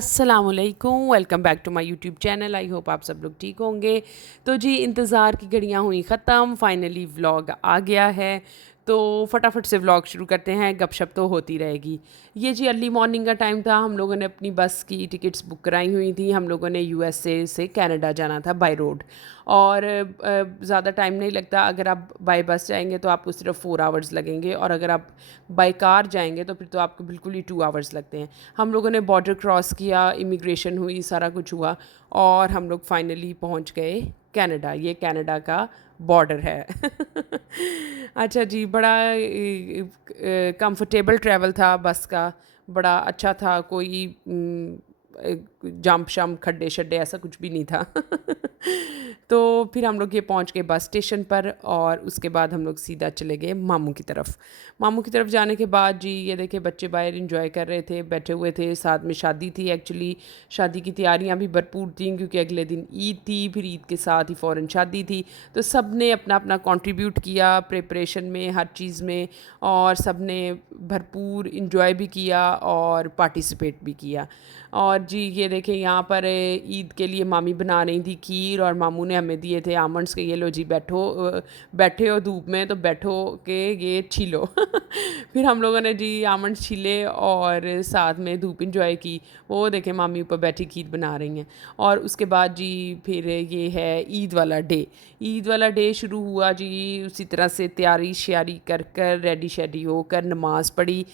अस्सलामुअलैकुम, welcome back to my YouTube channel. I hope आप सब लोग ठीक होंगे। तो जी इंतज़ार की घड़ियाँ हुई ख़त्म, फाइनली व्लॉग आ गया है। तो फटाफट से व्लॉग शुरू करते हैं, गपशप तो होती रहेगी। ये जी अर्ली मॉर्निंग का टाइम था। हम लोगों ने अपनी बस की टिकट्स बुक कराई हुई थी। हम लोगों ने यूएसए से कनाडा जाना था बाय रोड। और ज़्यादा टाइम नहीं लगता। अगर आप बाय बस जाएंगे तो आपको सिर्फ 4 आवर्स लगेंगे, और अगर आप बाय कार जाएंगे तो फिर तो आपको बिल्कुल ही 2 आवर्स लगते हैं। हम लोगों ने बॉर्डर क्रॉस किया, इमिग्रेशन हुई, सारा कुछ हुआ, और हम लोग फाइनली पहुंच गए कनाडा। ये कनाडा का बॉर्डर है। अच्छा जी, बड़ा कंफर्टेबल ट्रैवल था बस का। बड़ा अच्छा था, कोई जंप शम्प खड्डे शड्डे ऐसा कुछ भी नहीं था। तो फिर हम लोग ये पहुंच गए बस स्टेशन पर, और उसके बाद हम लोग सीधा चले गए मामू की तरफ। मामू की तरफ जाने के बाद जी ये देखे बच्चे बाहर इंजॉय कर रहे थे, बैठे हुए थे। साथ में शादी थी, एक्चुअली शादी की तैयारियां भी भरपूर थी, क्योंकि अगले दिन ईद थी, फिर ईद के साथ ही फ़ौरन शादी थी। तो सब ने अपना अपना कंट्रीब्यूट किया प्रिपरेशन में, हर चीज़ में, और सब ने भरपूर इंजॉय भी किया और पार्टिसिपेट भी किया। और जी ये देखें यहाँ पर ईद के लिए मामी बना रही थी खीर, और मामू ने हमें दिए थे आमंड्स के। ये लो जी, बैठे हो धूप में तो बैठो के ये छीलो। फिर हम लोगों ने जी आमंड्स छीले और साथ में धूप इंजॉय की। वो देखें मामी ऊपर बैठी खीर बना रही हैं। और उसके बाद जी फिर ये है ईद वाला डे। ईद वाला डे शुरू हुआ जी उसी तरह से, तैयारी श्यारी कर कर रेडी शेडी होकर नमाज़ पढ़ी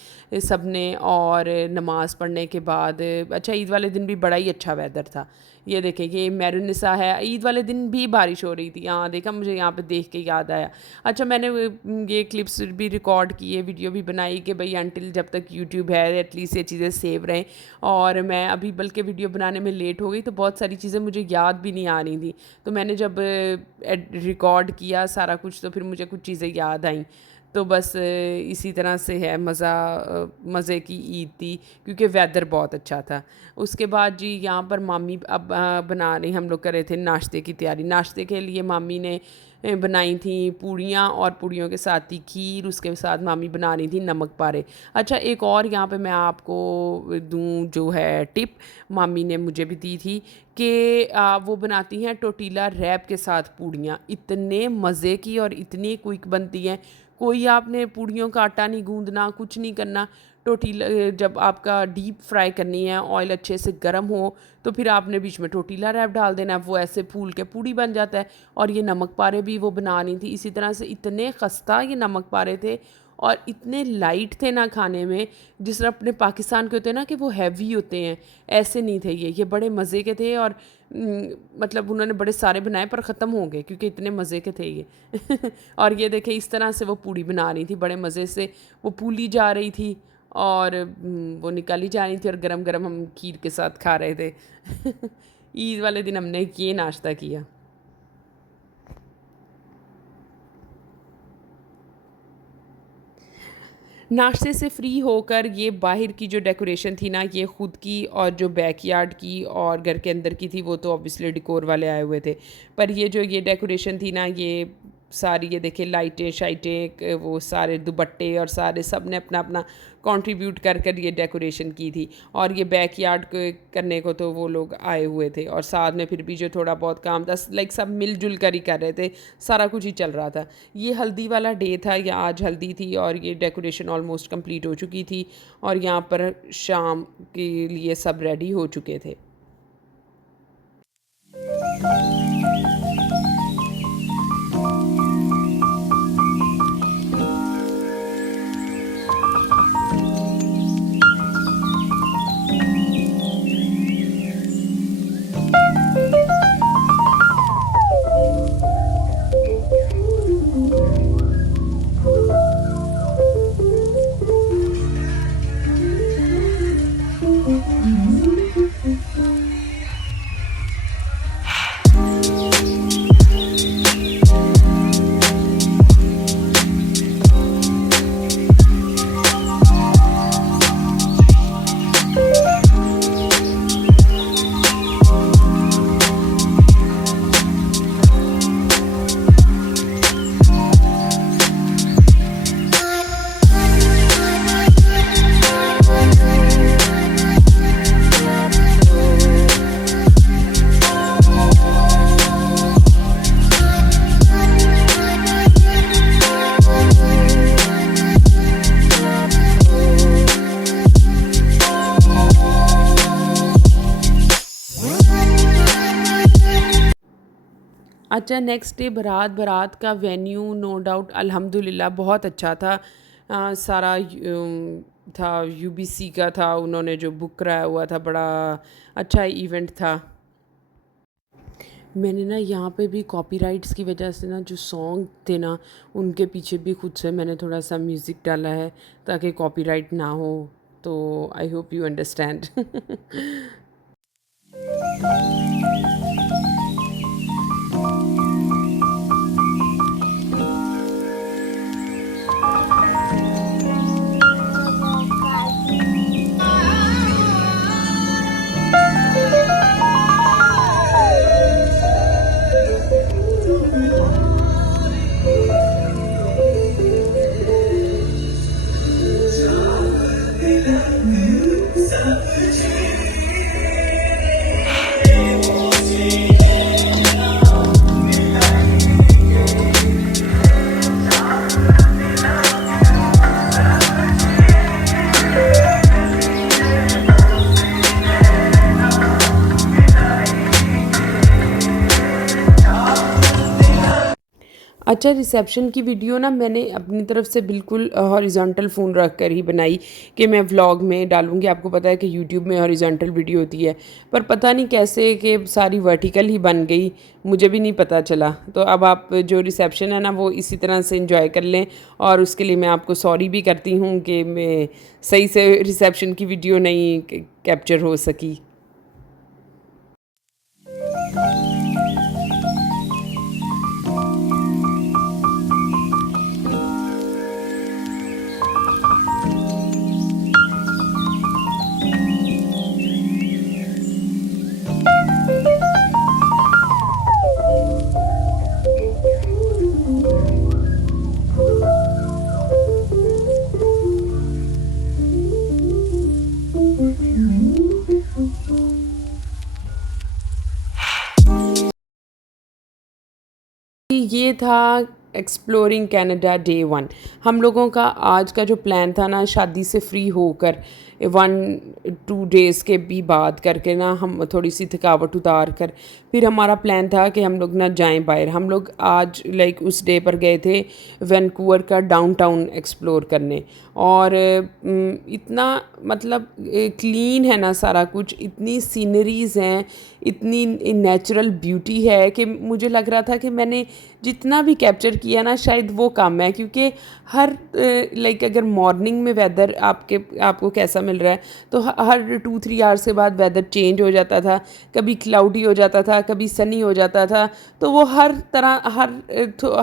सब ने। और नमाज़ पढ़ने के बाद अच्छा, ईद वाले दिन भी बड़ा ही अच्छा वेदर था। ये देखें, ये मेरुनिसा है। ईद वाले दिन भी बारिश हो रही थी। हाँ देखा, मुझे यहाँ पे देख के याद आया। अच्छा, मैंने ये क्लिप्स भी रिकॉर्ड किए, वीडियो भी बनाई कि भाई अनटिल जब तक यूट्यूब है एटलीस्ट ये चीज़ें सेव रहें। और मैं अभी बल्कि वीडियो बनाने में लेट हो गई, तो बहुत सारी चीज़ें मुझे याद भी नहीं आ रही थी। तो मैंने जब रिकॉर्ड किया सारा कुछ, तो फिर मुझे कुछ चीज़ें याद आई। तो बस इसी तरह से है, मज़े की ईद थी, क्योंकि वेदर बहुत अच्छा था। उसके बाद जी यहाँ पर मामी अब बना रही, हम लोग कर रहे थे नाश्ते की तैयारी। नाश्ते के लिए मामी ने बनाई थी पूड़ियाँ, और पूड़ियों के साथ थी खीर। उसके साथ मामी बना रही थी नमक पारे। अच्छा, एक और यहाँ पे मैं आपको दूँ जो है टिप, मामी ने मुझे भी दी थी कि वो बनाती हैं टोटीला रैप के साथ पूड़ियाँ। इतने मज़े की और इतनी क्विक बनती हैं। कोई आपने पूड़ियों का आटा नहीं गूंदना, कुछ नहीं करना। टोटीला जब आपका डीप फ्राई करनी है, ऑयल अच्छे से गर्म हो, तो फिर आपने बीच में टोटीला रैप डाल देना है, वो ऐसे फूल के पूड़ी बन जाता है। और ये नमक पारे भी वो बना रही थी इसी तरह से। इतने खस्ता ये नमक पारे थे, और इतने लाइट थे ना खाने में, जिस तरह अपने पाकिस्तान के होते हैं ना कि वो हैवी होते हैं, ऐसे नहीं थे ये बड़े मज़े के थे। और मतलब उन्होंने बड़े सारे बनाए पर ख़त्म हो गए, क्योंकि इतने मज़े के थे ये। और ये देखे इस तरह से वो पूड़ी बना रही थी, बड़े मज़े से वो फूली जा रही थी, और वो निकाली जा रही थी, और गरम गरम हम खीर के साथ खा रहे थे। ईद वाले दिन हमने ये नाश्ता किया। नाश्ते से फ्री होकर ये बाहर की जो डेकोरेशन थी ना, ये ख़ुद की, और जो बैकयार्ड की और घर के अंदर की थी, वो तो ऑब्वियसली डेकोर वाले आए हुए थे। पर ये जो ये डेकोरेशन थी ना, ये सारी ये देखिए लाइटें शाइटें, वो सारे दुपट्टे और सारे सब ने अपना अपना कंट्रीब्यूट कर कर ये डेकोरेशन की थी। और ये बैकयार्ड करने को तो वो लोग आए हुए थे, और साथ में फिर भी जो थोड़ा बहुत काम था, लाइक सब मिलजुल कर ही कर रहे थे, सारा कुछ ही चल रहा था। ये हल्दी वाला डे था, या आज हल्दी थी, और ये डेकोरेशन ऑलमोस्ट कंप्लीट हो चुकी थी, और यहाँ पर शाम के लिए सब रेडी हो चुके थे। अच्छा, नेक्स्ट डे बारात, बारात का वेन्यू नो डाउट अल्हम्दुलिल्लाह बहुत अच्छा था। सारा था, यूबीसी का था, उन्होंने जो बुक कराया हुआ था, बड़ा अच्छा इवेंट था। मैंने ना यहाँ पे भी कॉपीराइट्स की वजह से ना जो सॉन्ग थे ना, उनके पीछे भी खुद से मैंने थोड़ा सा म्यूज़िक डाला है ताकि कॉपीराइट ना हो। तो आई होप यू अंडरस्टैंड। अच्छा, रिसेप्शन की वीडियो ना मैंने अपनी तरफ से बिल्कुल हॉरिजॉन्टल फ़ोन रख कर ही बनाई कि मैं व्लॉग में डालूँगी। आपको पता है कि यूट्यूब में हॉरिजॉन्टल वीडियो होती है, पर पता नहीं कैसे कि सारी वर्टिकल ही बन गई, मुझे भी नहीं पता चला। तो अब आप जो रिसेप्शन है ना वो इसी तरह से एंजॉय कर लें, और उसके लिए मैं आपको सॉरी भी करती हूँ कि मैं सही से रिसेप्शन की वीडियो नहीं कैप्चर हो सकी। ये था एक्सप्लोरिंग कनाडा डे 1। हम लोगों का आज का जो प्लान था ना, शादी से फ्री होकर 1-2 डेज़ के भी बाद करके ना, हम थोड़ी सी थकावट उतार कर फिर हमारा प्लान था कि हम लोग ना जाएं बाहर। हम लोग आज लाइक उस डे पर गए थे वैंकूवर का डाउनटाउन एक्सप्लोर करने, और इतना मतलब क्लीन है ना सारा कुछ, इतनी सीनरीज़ हैं, इतनी नेचुरल ब्यूटी है कि मुझे लग रहा था कि मैंने जितना भी कैप्चर किया ना शायद वो कम है, क्योंकि हर लाइक अगर मॉर्निंग में वेदर आपको कैसा मिल रहा है, तो हर 2-3 आवर्स के बाद वेदर चेंज हो जाता था, कभी क्लाउडी हो जाता था, कभी सनी हो जाता था। तो वो हर तरह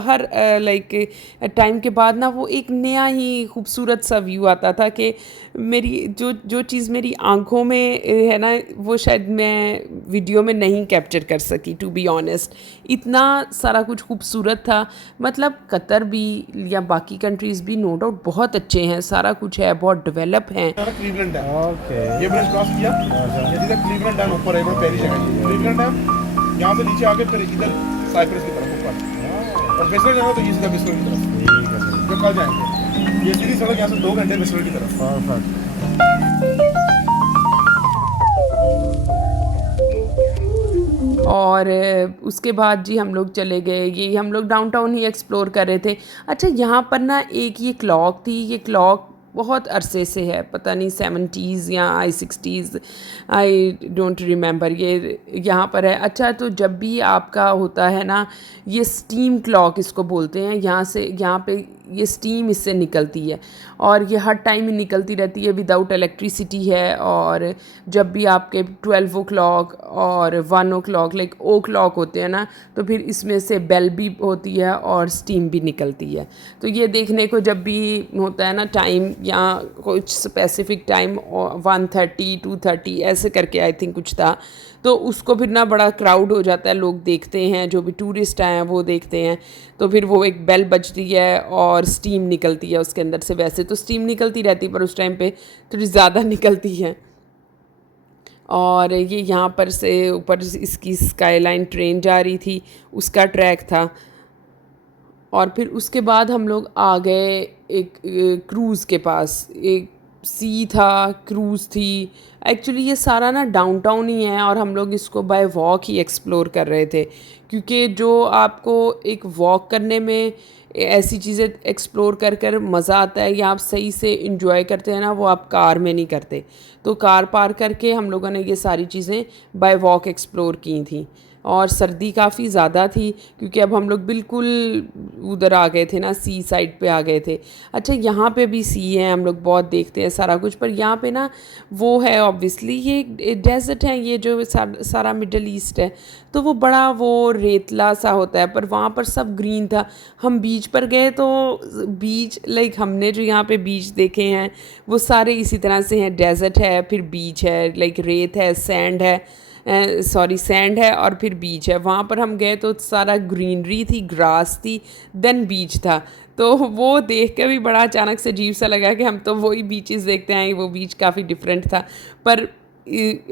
हर लाइक टाइम के बाद ना वो एक नया ही खूबसूरत सा व्यू आता था कि मेरी जो जो चीज़ मेरी आँखों में है ना, वो शायद मैं वीडियो में नहीं कैप्चर कर सकी, टू बी ऑनेस्ट। इतना सारा कुछ खूबसूरत था। मतलब कतर भी या बाकी कंट्रीज़ भी नो डाउट बहुत अच्छे हैं, सारा कुछ है, बहुत डेवलप हैं। Cleveland dam, okay. ये ब्रिज क्रॉस किया, ये सीधा क्लीवलैंड डैम ऊपर है, पहली जगह क्लीवलैंड डैम। यहाँ से नीचे आके फिर इधर साइप्रस की तरफ ऊपर, और बिसलर जाना तो ये सीधा बिसलर की तरफ, ठीक है। जो कल जाएंगे। ये सीधी सड़क यहाँ से 2 घंटे बिसलर की तरफ। परफेक्ट। और उसके बाद जी हम लोग चले गए, ये हम लोग डाउनटाउन ही एक्सप्लोर कर रहे थे। अच्छा, यहाँ पर ना एक ये क्लॉक थी, ये क्लॉक बहुत अरसे से है, पता नहीं 70s या 60s, आई डोंट रिमेंबर, ये यहाँ पर है। अच्छा, तो जब भी आपका होता है ना, ये स्टीम क्लॉक इसको बोलते हैं, यहाँ पे ये स्टीम इससे निकलती है, और ये हर टाइम ही निकलती रहती है, विदाउट इलेक्ट्रिसिटी है। और जब भी आपके 12 o'clock और 1 o'clock लाइक ओ क्लॉक होते हैं ना, तो फिर इसमें से बेल भी होती है और स्टीम भी निकलती है। तो ये देखने को जब भी होता है ना टाइम, या कुछ स्पेसिफिक टाइम 1:30 2:30 ऐसे करके आई थिंक कुछ था, तो उसको फिर ना बड़ा क्राउड हो जाता है, लोग देखते हैं, जो भी टूरिस्ट आए हैं वो देखते हैं। तो फिर वो एक बेल बजती है और स्टीम निकलती है उसके अंदर से। वैसे तो स्टीम निकलती रहती है, पर उस टाइम पे थोड़ी ज़्यादा निकलती है। और ये यहाँ पर से ऊपर इसकी स्काईलाइन ट्रेन जा रही थी, उसका ट्रैक था। और फिर उसके बाद हम लोग आ गए एक क्रूज़ के पास, एक सी था, क्रूज़ थी। एक्चुअली ये सारा ना डाउनटाउन ही है और हम लोग इसको बाय वॉक ही एक्सप्लोर कर रहे थे, क्योंकि जो आपको एक वॉक करने में ऐसी चीज़ें एक्सप्लोर कर कर मज़ा आता है या आप सही से इंजॉय करते हैं ना, वो आप कार में नहीं करते। तो कार पार्क करके हम लोगों ने ये सारी चीज़ें बाय वॉक एक्सप्लोर की थी। और सर्दी काफ़ी ज़्यादा थी क्योंकि अब हम लोग बिल्कुल उधर आ गए थे ना, सी साइड पे आ गए थे। अच्छा, यहाँ पे भी सी है, हम लोग बहुत देखते हैं सारा कुछ, पर यहाँ पे ना वो है ऑब्वियसली ये डेज़र्ट है, ये जो सारा मिडल ईस्ट है, तो वो बड़ा वो रेतला सा होता है, पर वहाँ पर सब ग्रीन था। हम बीच पर गए तो बीच लाइक हमने जो यहाँ पे बीच देखे हैं वो सारे इसी तरह से हैं। डेज़र्ट है, फिर बीच है, लाइक रेत है, सैंड है, सॉरी सैंड है, और फिर बीच है। वहाँ पर हम गए तो सारा ग्रीनरी थी, ग्रास थी, देन बीच था। तो वो देख के भी बड़ा अचानक से अजीब सा लगा कि हम तो वही बीचेस देखते हैं, वो बीच काफ़ी डिफरेंट था। पर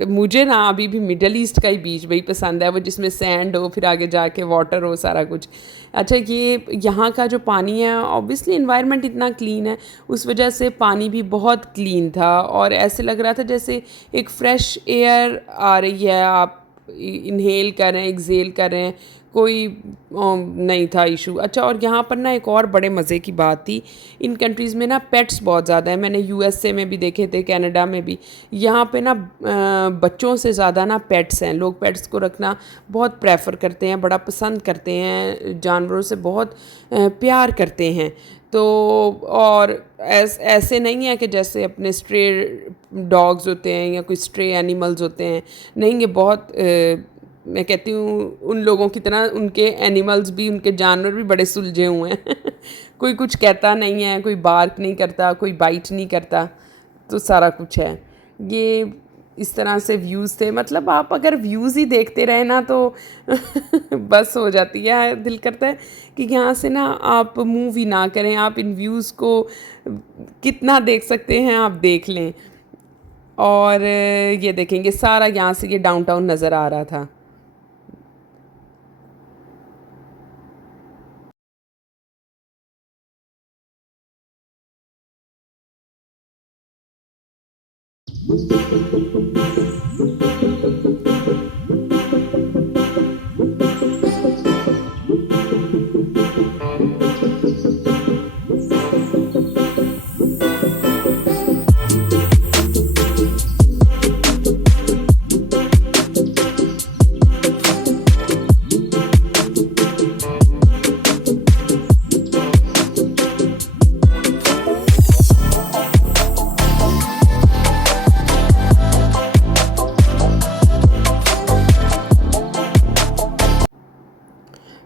मुझे ना अभी भी मिडल ईस्ट का ही बीच वही पसंद है, वो जिसमें सैंड हो, फिर आगे जाके वाटर हो, सारा कुछ। अच्छा, ये यहाँ का जो पानी है, ऑब्वियसली इन्वायरमेंट इतना क्लीन है, उस वजह से पानी भी बहुत क्लीन था और ऐसे लग रहा था जैसे एक फ़्रेश एयर आ रही है, आप इनहेल कर रहे हैं, एक्सेल कर रहे हैं, कोई नहीं था इशू। अच्छा, और यहाँ पर ना एक और बड़े मज़े की बात थी, इन कंट्रीज़ में ना पेट्स बहुत ज़्यादा है। मैंने यूएसए में भी देखे थे, कनाडा में भी। यहाँ पे ना बच्चों से ज़्यादा ना पेट्स हैं, लोग पेट्स को रखना बहुत प्रेफर करते हैं, बड़ा पसंद करते हैं, जानवरों से बहुत प्यार करते हैं। तो और ऐसे नहीं है कि जैसे अपने स्ट्रे डॉग्स होते हैं या कोई स्ट्रे एनिमल्स होते हैं, नहीं, ये बहुत मैं कहती हूँ उन लोगों की तरह उनके एनिमल्स भी, उनके जानवर भी बड़े सुलझे हुए हैं। कोई कुछ कहता नहीं है, कोई बार्क नहीं करता, कोई बाइट नहीं करता, तो सारा कुछ है। ये इस तरह से व्यूज़ थे, मतलब आप अगर व्यूज़ ही देखते रहे ना तो बस हो जाती है, दिल करता है कि यहाँ से ना आप मूव ही ना करें, आप इन व्यूज़ को कितना देख सकते हैं आप देख लें। और ये देखेंगे सारा यहाँ से ये डाउनटाउन नज़र आ रहा था।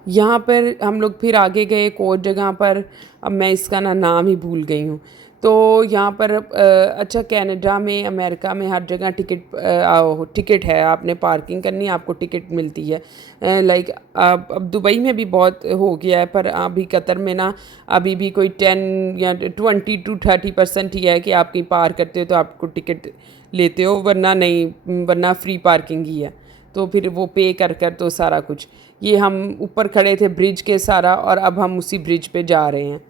यहाँ पर हम लोग फिर आगे गए एक और जगह पर, अब मैं इसका ना नाम ही भूल गई हूँ। तो यहाँ पर अच्छा, कनाडा में, अमेरिका में हर जगह टिकट है, आपने पार्किंग करनी, आपको टिकट मिलती है। लाइक अब दुबई में भी बहुत हो गया है, पर अभी कतर में ना अभी भी कोई 10 या 20 to 30% ही है कि आप कहीं पार करते हो तो आपको टिकट लेते हो, वरना नहीं, वरना फ्री पार्किंग ही है। तो फिर वो पे कर कर तो सारा कुछ। ये हम ऊपर खड़े थे ब्रिज के सारा, और अब हम उसी ब्रिज पे जा रहे हैं।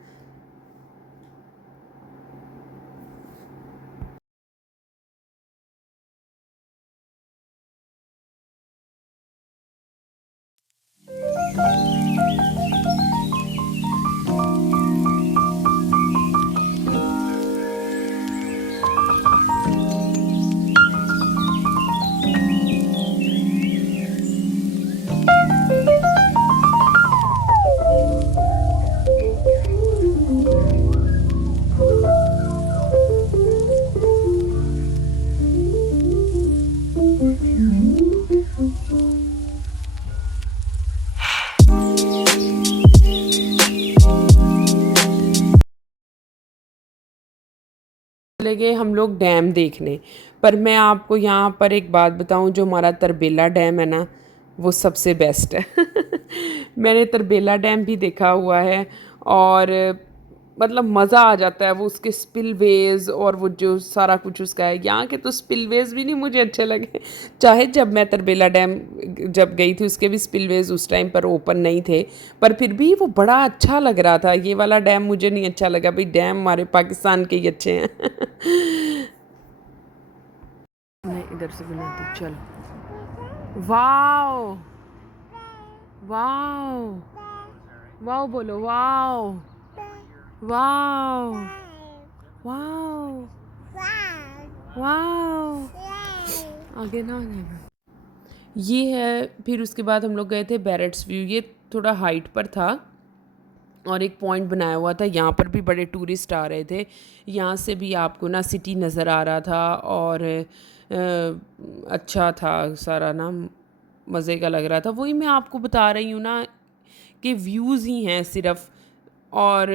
चले गए हम लोग डैम देखने। पर मैं आपको यहाँ पर एक बात बताऊँ, जो हमारा तरबेला डैम है ना, वो सबसे बेस्ट है। मैंने तरबेला डैम भी देखा हुआ है, और मतलब मज़ा आ जाता है वो उसके स्पिलवेज़ और वो जो सारा कुछ उसका है। यहाँ के तो स्पिलवेज़ भी नहीं मुझे अच्छे लगे, चाहे जब मैं तरबेला डैम जब गई थी उसके भी स्पिलवेज़ उस टाइम पर ओपन नहीं थे, पर फिर भी वो बड़ा अच्छा लग रहा था। ये वाला डैम मुझे नहीं अच्छा लगा, भाई डैम हमारे पाकिस्तान के ही अच्छे हैं। इधर से बनाती चलो। वाओ वाओ वाओ बोलो, वाओ वाओ वाओ वाओ। आगे ना आना। ये है। फिर उसके बाद हम लोग गए थे बैरेट्स व्यू। ये थोड़ा हाइट पर था और एक पॉइंट बनाया हुआ था, यहाँ पर भी बड़े टूरिस्ट आ रहे थे। यहाँ से भी आपको ना सिटी नज़र आ रहा था और अच्छा था सारा ना, मज़े का लग रहा था। वही मैं आपको बता रही हूँ ना कि व्यूज़ ही हैं सिर्फ, और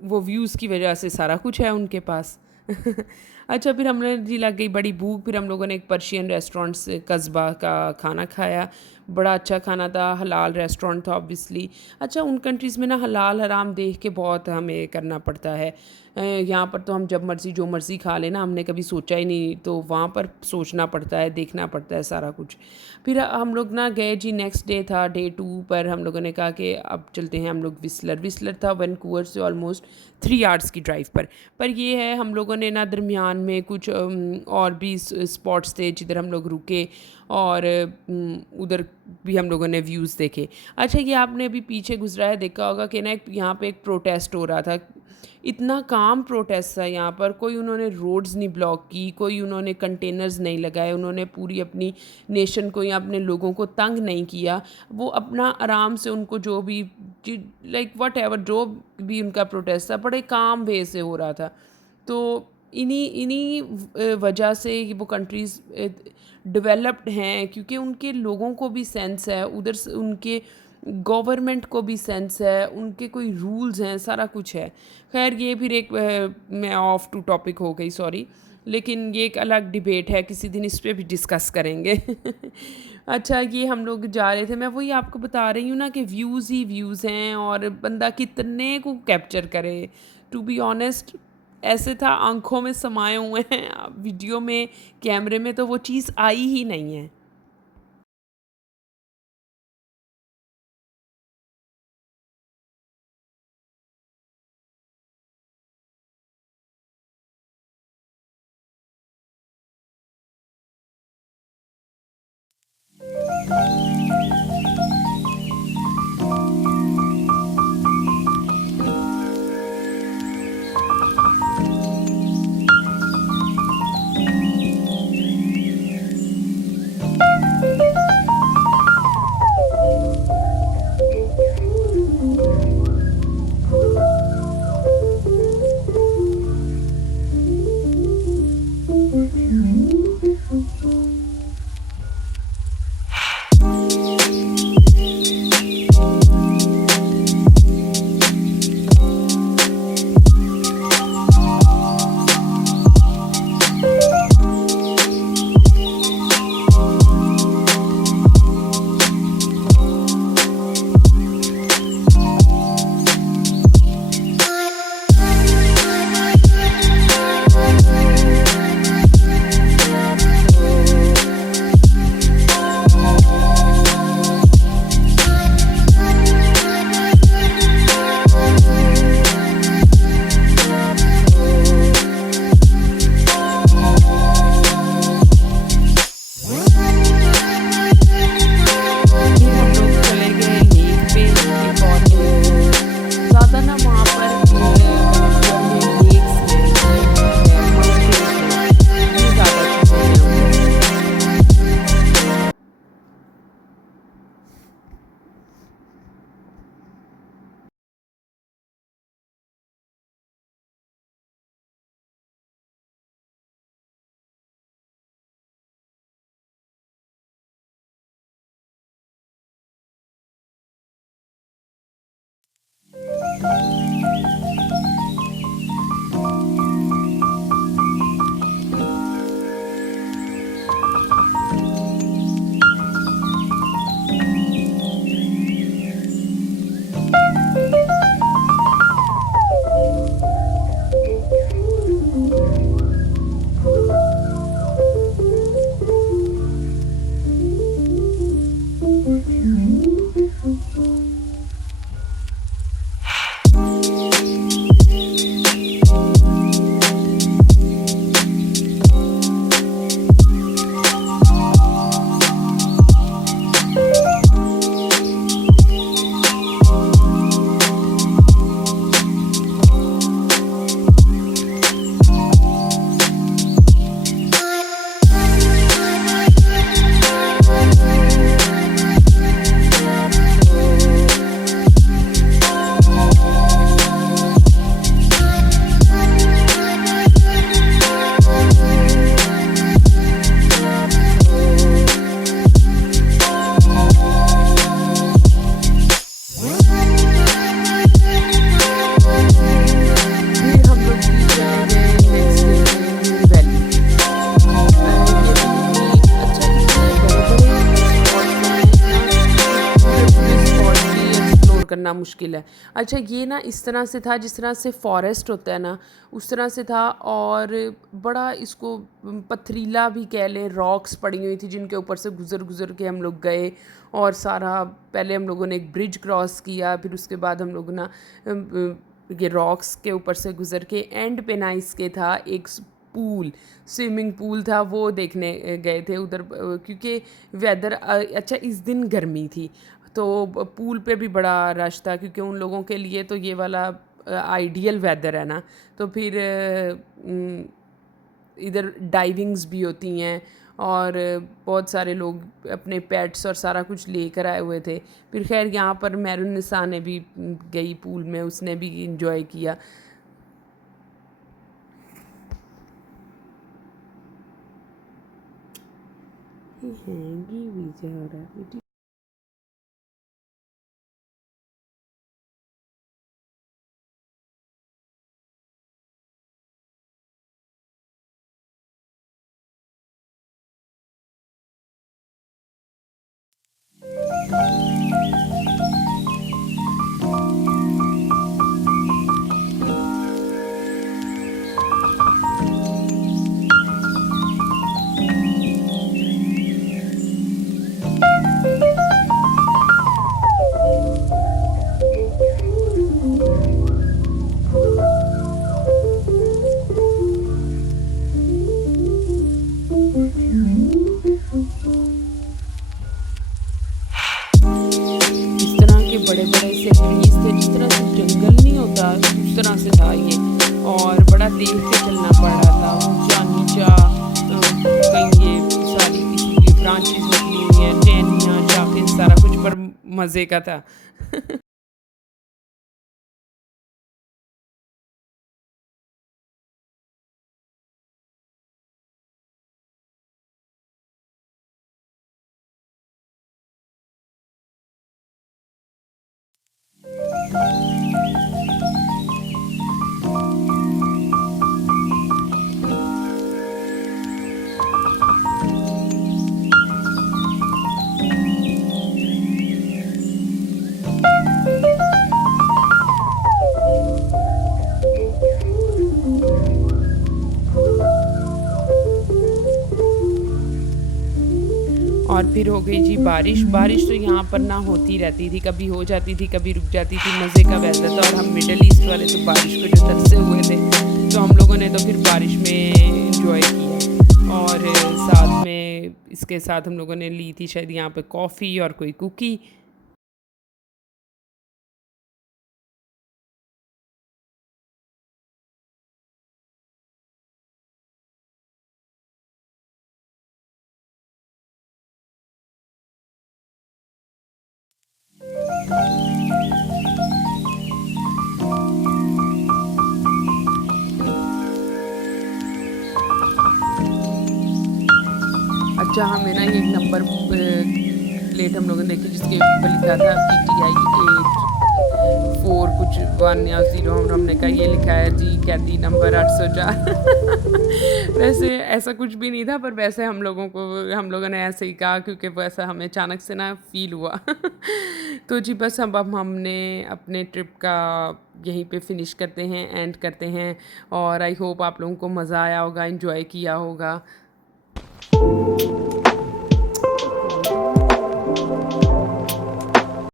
वो व्यूज़ की वजह से सारा कुछ है उनके पास। अच्छा, फिर हमने जी लग गई बड़ी भूख। फिर हम लोगों ने एक पर्शियन रेस्टोरेंट से कस्बा का खाना खाया। बड़ा अच्छा खाना था, हलाल रेस्टोरेंट था ऑब्वियसली। अच्छा, उन कंट्रीज़ में ना हलाल हराम देख के बहुत हमें करना पड़ता है। यहाँ पर तो हम जब मर्ज़ी जो मर्ज़ी खा लेना, हमने कभी सोचा ही नहीं। तो वहाँ पर सोचना पड़ता है, देखना पड़ता है सारा कुछ। फिर हम लोग ना गए जी, नेक्स्ट डे था डे 2 पर। हम लोगों ने कहा कि अब चलते हैं हम लोग विस्लर। विस्लर था वैनकूवर से ऑलमोस्ट 3 आवर्स की ड्राइव पर ये है हम लोगों ने ना दरमियान में कुछ और भी स्पॉट्स थे जिधर हम लोग रुके और उधर भी हम लोगों ने व्यूज़ देखे। अच्छा, ये आपने अभी पीछे गुजरा है देखा होगा कि ना यहाँ पे एक प्रोटेस्ट हो रहा था। इतना काम प्रोटेस्ट था यहाँ पर। कोई उन्होंने रोड्स नहीं ब्लॉक की, कोई उन्होंने कंटेनर्स नहीं लगाए, उन्होंने पूरी अपनी नेशन को या अपने लोगों को तंग नहीं किया। वो अपना आराम से उनको जो भी लाइक वट एवर जो भी उनका प्रोटेस्ट था बड़े काम वे से हो रहा था। तो इन्हीं वजह से ये वो कंट्रीज़ डेवलप्ड हैं, क्योंकि उनके लोगों को भी सेंस है, उधर से उनके गवर्नमेंट को भी सेंस है, उनके कोई रूल्स हैं, सारा कुछ है। खैर, ये फिर एक मैं ऑफ टू टॉपिक हो गई, सॉरी, लेकिन ये एक अलग डिबेट है, किसी दिन इस पे भी डिस्कस करेंगे। अच्छा, ये हम लोग जा रहे थे, मैं वही आपको बता रही हूँ ना कि व्यूज़ ही व्यूज़ हैं और बंदा कितने को कैप्चर करे। टू बी ऑनेस्ट, ऐसे था आंखों में समाये हुए हैं, वीडियो में कैमरे में तो वो चीज़ आई ही नहीं है। करना मुश्किल है। अच्छा, ये ना इस तरह से था जिस तरह से फॉरेस्ट होता है ना, उस तरह से था, और बड़ा इसको पथरीला भी कह लें, रॉक्स पड़ी हुई थी जिनके ऊपर से गुज़र गुज़र के हम लोग गए। और सारा पहले हम लोगों ने एक ब्रिज क्रॉस किया, फिर उसके बाद हम लोग ना ये रॉक्स के ऊपर से गुज़र के एंड पे ना इसके था एक पूल, स्विमिंग पूल था, वो देखने गए थे उधर, क्योंकि वेदर अच्छा इस दिन गर्मी थी, तो पूल पे भी बड़ा रश था, क्योंकि उन लोगों के लिए तो ये वाला आइडियल वेदर है ना। तो फिर इधर डाइविंग्स भी होती हैं, और बहुत सारे लोग अपने पेट्स और सारा कुछ लेकर आए हुए थे। फिर खैर यहाँ पर मेहरुन निसा ने भी गई पूल में, उसने भी इंजॉय किया। हैंगी भी जा रहा है बेटी। इस तरह के बड़े बड़े से ट्रीज थे, जिस तरह से जंगल नहीं होता उस तरह से था ये, और बड़ा देख के चलना पड़ रहा था, ऊंचा नीचा, कहीं ये सारी किसी की ब्रांचेस निकली हुई हैं, टहनियाँ शाखें, सारा कुछ पर मज़े का था। और फिर हो गई जी बारिश। बारिश तो यहाँ पर ना होती रहती थी, कभी हो जाती थी कभी रुक जाती थी, मज़े का वेदर था। और हम मिडल ईस्ट वाले तो बारिश को जो तरसे हुए थे, तो हम लोगों ने तो फिर बारिश में इंजॉय किया। और साथ में इसके साथ हम लोगों ने ली थी शायद यहाँ पे कॉफ़ी और कोई कुकी। अच्छा, हमें ना ये एक नंबर प्लेट हम लोगों ने देखी जिसके ऊपर लिखा था PTI 8 4 कुछ 1 या 0। हमने कहा ये लिखा है जी कैदी नंबर 804। वैसे ऐसा कुछ भी नहीं था, पर वैसे हम लोगों ने ऐसे ही कहा, क्योंकि वैसा हमें अचानक से ना फील हुआ। तो जी बस अब हमने अपने ट्रिप का यहीं पे फिनिश करते हैं, एंड करते हैं। और आई होप आप लोगों को मज़ा आया होगा, इन्जॉय किया होगा।